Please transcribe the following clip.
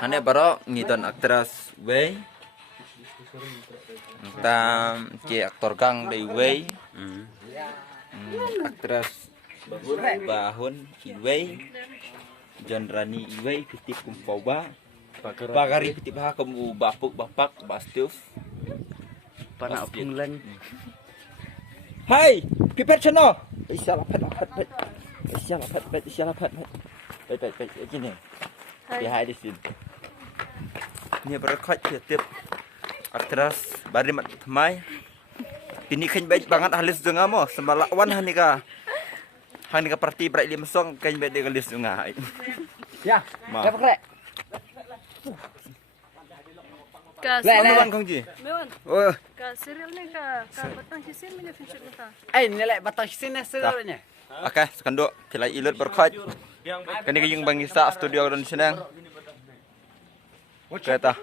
Hane barok ngiton aktris Wei. Tam ke aktor Kang dari Wei. Aktris Bahun Iwei. John Rani Iwei pitip kumpawa. Bagari pitip ha kamu bapuk bapak bastuf. Panak punglan. Hai, pipet channel. Isyalah pet. Isyalah pet. Baik, gini. Hai di sini. Ini berkat tiap aktris bari mat mai. Ini kan baik banget halis dengar mo semalawan hanika. Hanika parti berai lim song kan baik dia halis dengar. Ya, dapat rek. Ka Mewan kong ji. Mewan. Oh, Ka serial ni ka batang sisin ni feature nata. Nilai batang sini sebenarnya. oke, sekanduk tilai ilut berkat. Kani kayung bangisa studio dan senang. Kata.